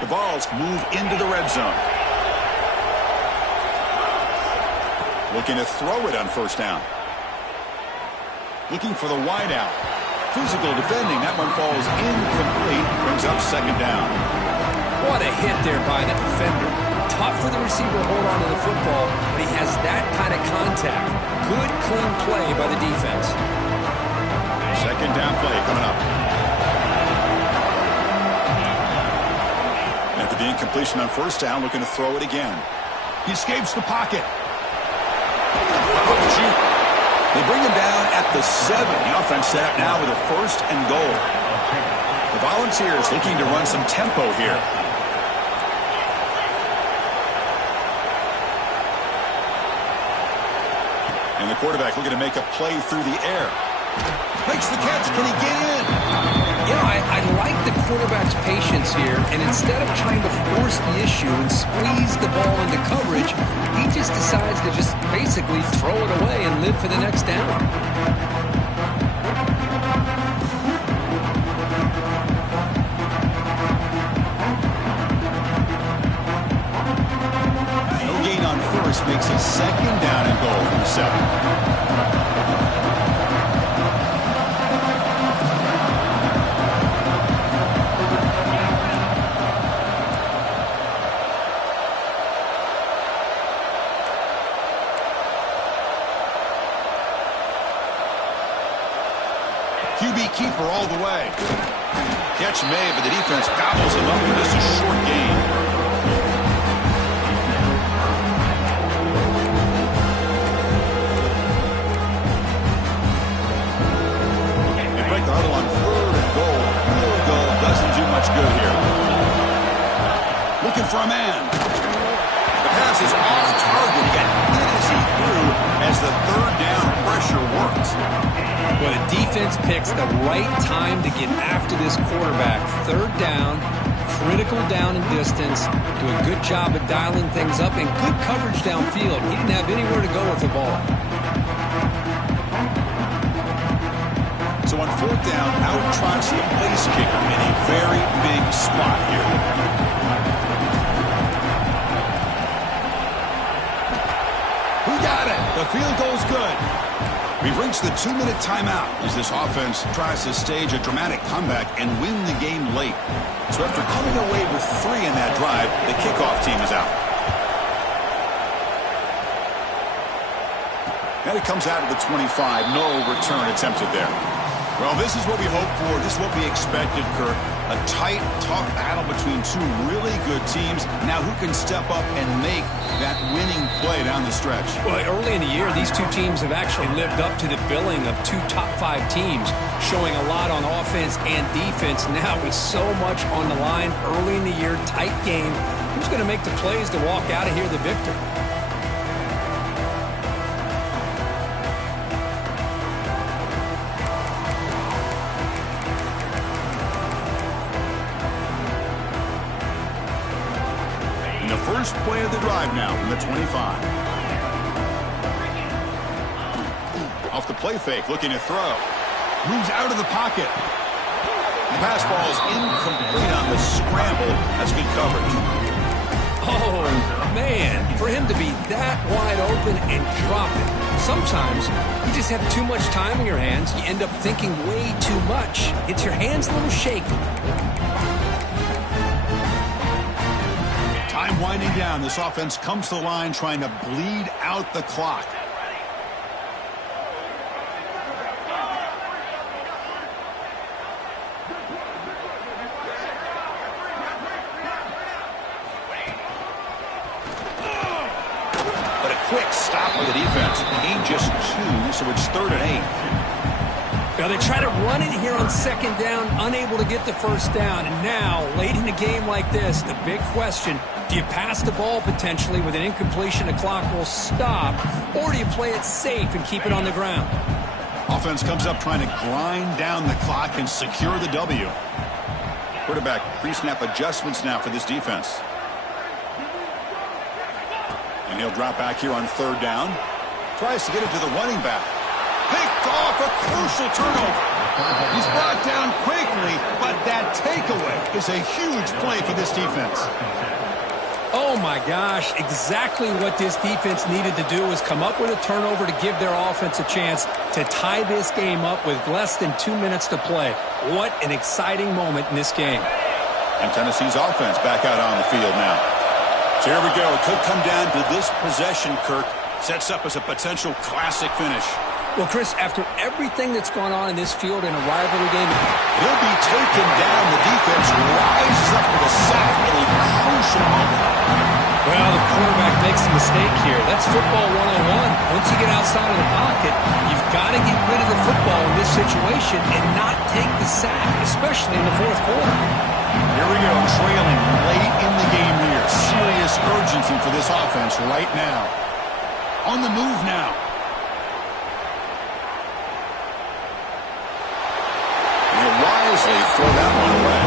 The Vols move into the red zone. Looking to throw it on first down. Looking for the wideout. Physical defending. That one falls incomplete. Brings up second down. What a hit there by the defender. Tough for the receiver to hold on to the football, but he has that kind of contact. Good, clean play by the defense. Second down play coming up. After the incompletion on first down, looking to throw it again. He escapes the pocket. They bring him down at the 7. The offense set up now with a first and goal. The Volunteers looking to run some tempo here. And the quarterback looking to make a play through the air. Makes the catch. Can he get in? You know, I like the quarterback's patience here, and instead of trying to force the issue and squeeze the ball into coverage, he just decides to just basically throw it away and live for the next down. No gain on first makes it second down and goal from 7. QB keeper all the way. Catch made, but the defense gobbles him up for just a short gain. They break the huddle on third and goal. Field goal doesn't do much good here. Looking for a man. The pass is off target. He got hit as he threw as the third down pressure worked. Well, the defense picks the right time to get after this quarterback. Third down, critical down and distance. Do a good job of dialing things up and good coverage downfield. He didn't have anywhere to go with the ball. So on fourth down, out trots the place kicker in a very big spot here. Who got it? The field goal's good. We've reached the 2-minute timeout as this offense tries to stage a dramatic comeback and win the game late. So after coming away with 3 in that drive, the kickoff team is out. And it comes out of the 25. No return attempted there. Well, this is what we hoped for. This is what we expected, Kirk. A tight, tough battle between two really good teams. Now who can step up and make that winning play down the stretch? Well, early in the year, these two teams have actually lived up to the billing of 2 top-5 teams, showing a lot on offense and defense. Now with so much on the line early in the year, tight game, who's going to make the plays to walk out of here the victor? First play of the drive now from the 25. Off the play fake, looking to throw. Moves out of the pocket. The pass ball is incomplete on the scramble. That's good coverage. Oh, man, for him to be that wide open and drop it. Sometimes you just have too much time in your hands. You end up thinking way too much. Gets your hands a little shaky. Time winding down. This offense comes to the line trying to bleed out the clock. Quick stop with the defense. Gain just 2, so it's 3rd and 8. Now they try to run it here on 2nd down, unable to get the 1st down. And now, late in a game like this, the big question, do you pass the ball potentially with an incompletion, the clock will stop, or do you play it safe and keep it on the ground? Offense comes up trying to grind down the clock and secure the W. Quarterback pre-snap adjustments now for this defense. And he'll drop back here on 3rd down. Tries to get it to the running back. Picked off, a crucial turnover. He's brought down quickly, but that takeaway is a huge play for this defense. Oh, my gosh. Exactly what this defense needed to do was come up with a turnover to give their offense a chance to tie this game up with less than 2 minutes to play. What an exciting moment in this game. And Tennessee's offense back out on the field now. So here we go. It could come down to this possession, Kirk. Sets up as a potential classic finish. Well, Chris, after everything that's gone on in this field in a rivalry game, he'll be taken down. The defense rises up with a sack in a crucial moment. Well, the quarterback makes a mistake here. That's football 101. Once you get outside of the pocket, you've got to get rid of the football in this situation and not take the sack, especially in the 4th quarter. Here we go, trailing late in the game here. Serious urgency for this offense right now. On the move now. And he'll wisely throw that one away.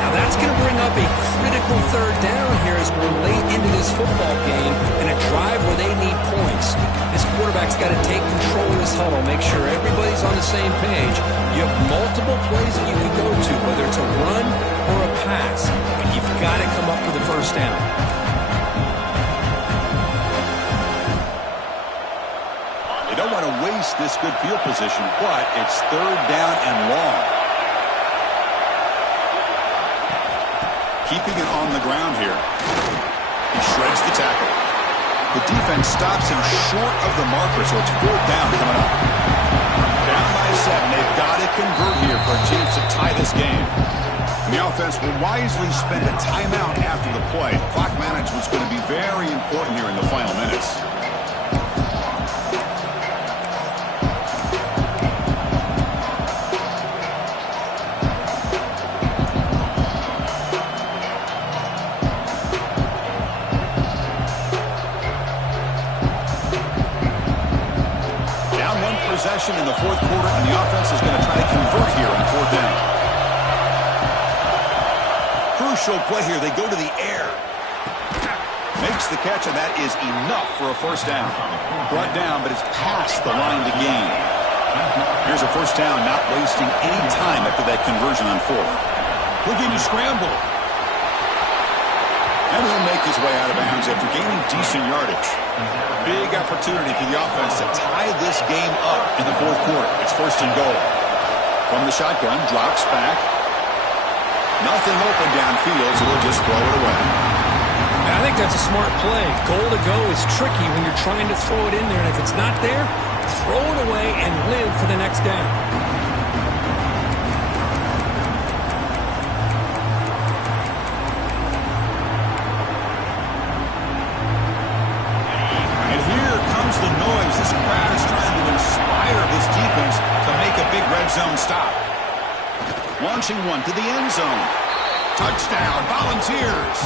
Now that's going to bring up a critical 3rd down here as we're late into this football game and a drive where they need points. This quarterback's got to take control of this huddle, make sure everybody's on the same page. You have multiple plays that you can go to, whether it's a run or a pass, but you've got to come up with the 1st down. They don't want to waste this good field position, but it's 3rd down and long. Keeping it on the ground here. He shreds the tackle. The defense stops him short of the marker, so it's 4th down coming up. Down by 7. They've got to convert here for a chance to tie this game. And the offense will wisely spend a timeout after the play. Clock management is going to be very important here in the final minutes. Possession in the 4th quarter, and the offense is going to try to convert here on 4th down. Crucial play here. They go to the air. Makes the catch, and that is enough for a 1st down. Brought down, but it's past the line to gain. Here's a 1st down, not wasting any time after that conversion on 4th. Looking to scramble. And he'll make his way out of bounds after gaining decent yardage. Big opportunity for the offense to tie this game up in the 4th quarter. It's 1st and goal. From the shotgun, drops back. Nothing open downfield, so they'll just throw it away. I think that's a smart play. Goal to go is tricky when you're trying to throw it in there, and if it's not there, throw it away and live for the next down. Zone stop. Launching one to the end zone. Touchdown, Volunteers.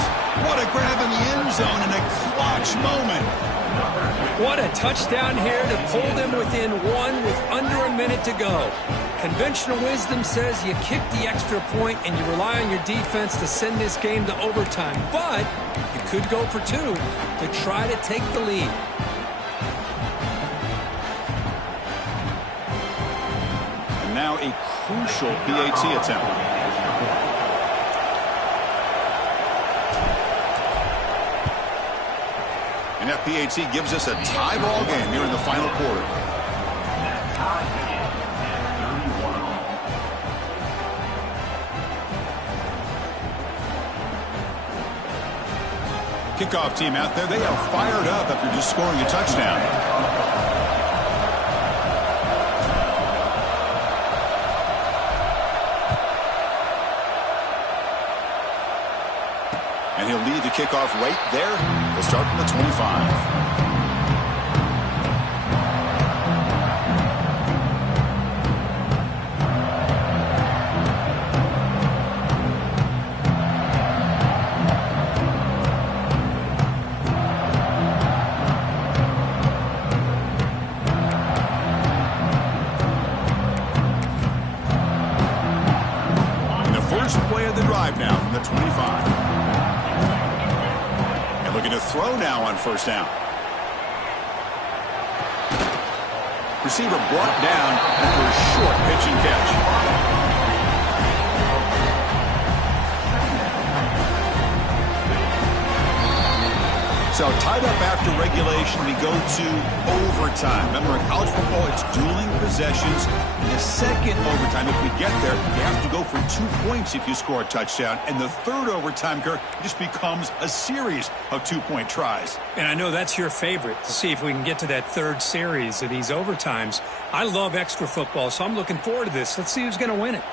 What a grab in the end zone in a clutch moment. What a touchdown here to pull them within 1 with under a minute to go. Conventional wisdom says you kick the extra point and you rely on your defense to send this game to overtime. But you could go for 2 to try to take the lead. crucial PAT attempt. And that PAT gives us a tie ball game here in the final quarter. Kickoff team out there, they are fired up after just scoring a touchdown. And he'll lead the kickoff right there. He'll start from the 25. Now from the 25. And looking to throw now on first down. Receiver brought down after a short pitch and catch. So tied up after regulation, we go to overtime. Remember, in college football, it's dueling possessions. In the second overtime, if we get there, you have to go for 2 points if you score a touchdown. And the third overtime, Kirk, just becomes a series of 2-point tries. And I know that's your favorite, to see if we can get to that third series of these overtimes. I love extra football, so I'm looking forward to this. Let's see who's going to win it.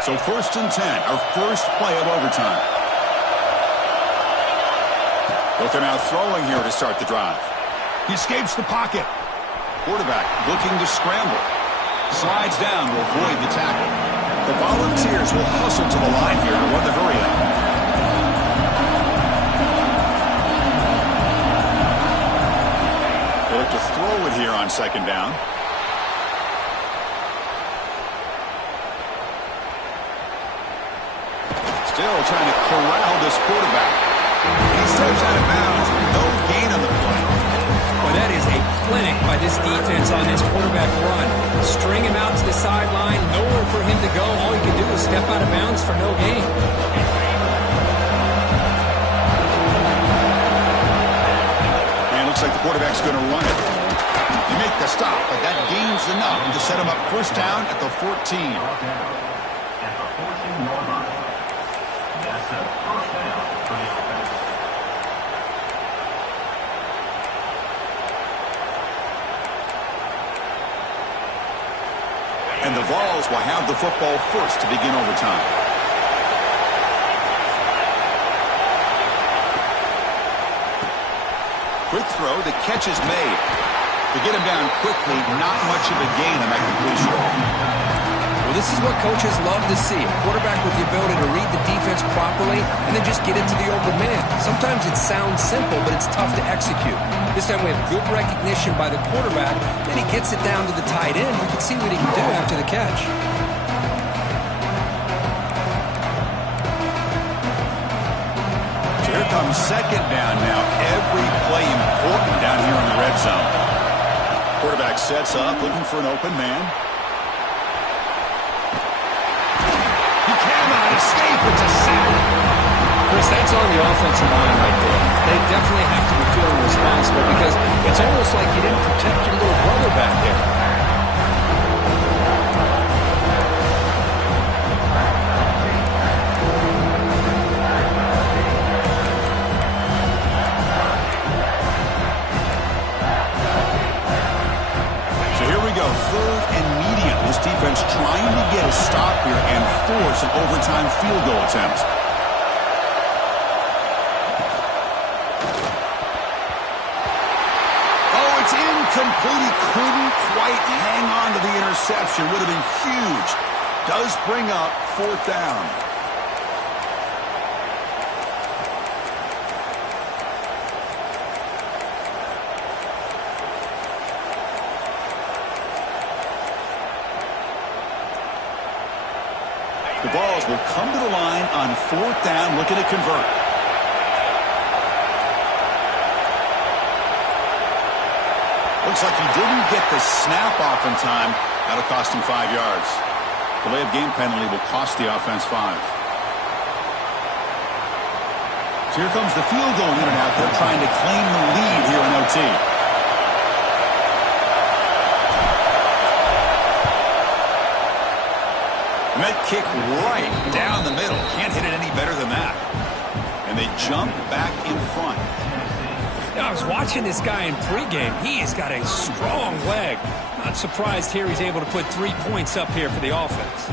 So 1st and 10, our first play of overtime. Both are now throwing here to start the drive. He escapes the pocket. Quarterback looking to scramble. Slides down to avoid the tackle. The Volunteers will hustle to the line here to run the hurry up. They look to throw it here on second down. Still trying to corral this quarterback. He steps out of bounds. No gain on the play. Well, that is a clinic by this defense on this quarterback run. String him out to the sideline. Nowhere for him to go. All he can do is step out of bounds for no gain. And looks like the quarterback's going to run it. They make the stop, but that gains enough to set him up first down at the 14. And the Vols will have the football first to begin overtime. Quick throw, the catch is made. To get him down quickly, not much of a gain on that completion. Well, this is what coaches love to see. A quarterback with the ability to read the defense properly and then just get it to the open man. Sometimes it sounds simple, but it's tough to execute. This time we have good recognition by the quarterback. Then he gets it down to the tight end. You can see what he can do after the catch. So here comes second down now. Every play important down here in the red zone. Quarterback sets up, looking for an open man. Escape, it's a sack. Chris, that's on the offensive line right there. They definitely have to be feeling responsible because it's almost like you didn't protect your little brother back there. So here we go, 3rd and medium. This defense trying to get a stop here and force an overtime field goal attempt. Oh, it's incomplete. He couldn't quite hang on to the interception. Would have been huge. Does bring up 4th down. The Vols will come to the line on 4th down, looking to convert. Looks like he didn't get the snap off in time. That'll cost him 5 yards. Delay of game penalty will cost the offense 5. So here comes the field goal unit out there trying to claim the lead here in OT. And that kick right down the middle. Can't hit it any better than that. And they jump back in front. I was watching this guy in pregame. He has got a strong leg. Not surprised here he's able to put 3 points up here for the offense.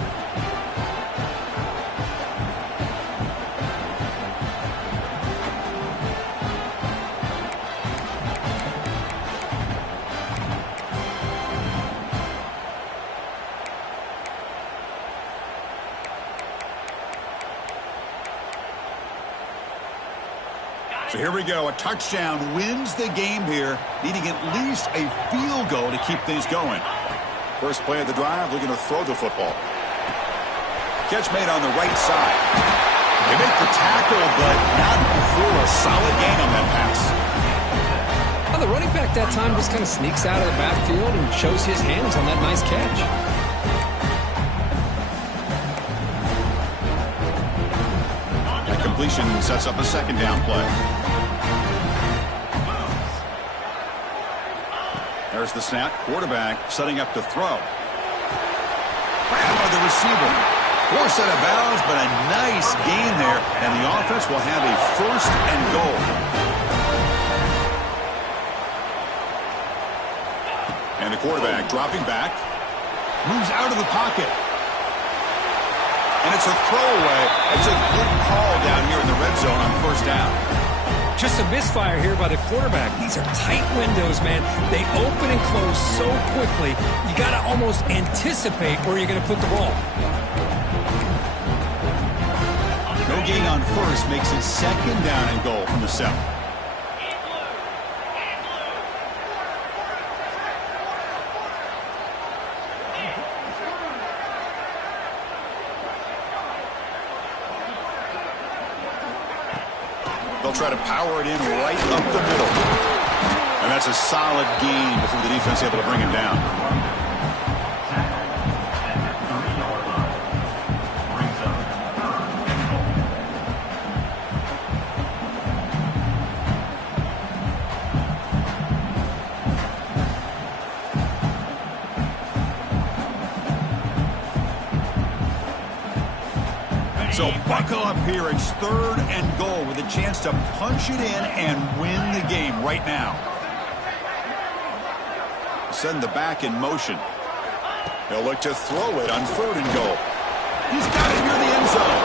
So here we go. A touchdown wins the game here, needing at least a field goal to keep things going. First play of the drive, looking to throw the football. Catch made on the right side. They make the tackle, but not before a solid gain on that pass. Well, the running back that time just kind of sneaks out of the backfield and shows his hands on that nice catch. That completion sets up a 2nd down play. There's the snap. Quarterback setting up to throw. Grabbed by the receiver. Forced out of bounds, but a nice gain there. And the offense will have a 1st and goal. And the quarterback dropping back. Moves out of the pocket. And it's a throwaway. It's a good call down here in the red zone on 1st down. Just a misfire here by the quarterback. These are tight windows, man. They open and close so quickly, you got to almost anticipate where you're going to put the ball. No gain on 1st makes it 2nd down and goal from the 7. They'll try to power it in right up the middle. And that's a solid gain before the defense able to bring him down. So buckle up here. It's 3rd and goal with a chance to punch it in and win the game right now. Send the back in motion. He'll look to throw it on 3rd and goal. He's got it near the end zone.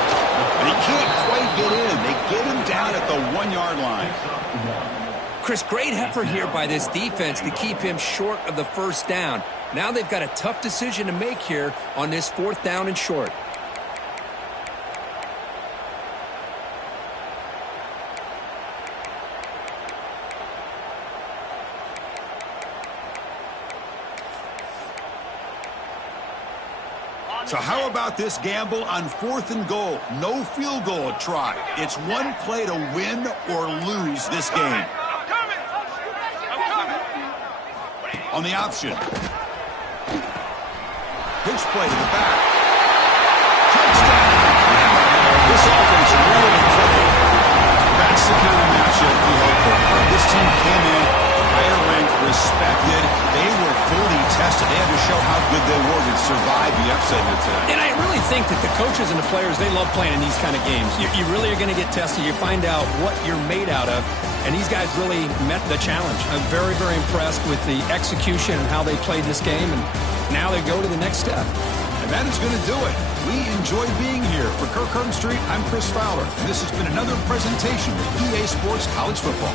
And he can't quite get in. They get him down at the 1-yard line. Chris, great effort here by this defense to keep him short of the 1st down. Now they've got a tough decision to make here on this 4th down and short. So how about this gamble on 4th and goal? No field goal try. It's one play to win or lose this game. On the option. Pitch play to the back. Touchdown. This offense really clicking. That's the kind of matchup we hope for. This team came in higher ranked, respected. They were fully tested. They had to show how good they were to survive the upset here today. And I really think that the coaches and the players, they love playing in these kind of games. You really are going to get tested. You find out what you're made out of. And these guys really met the challenge. I'm very, very impressed with the execution and how they played this game. And now they go to the next step. And that is going to do it. We enjoy being here. For Kirk Street, I'm Chris Fowler. And this has been another presentation of EA Sports College Football.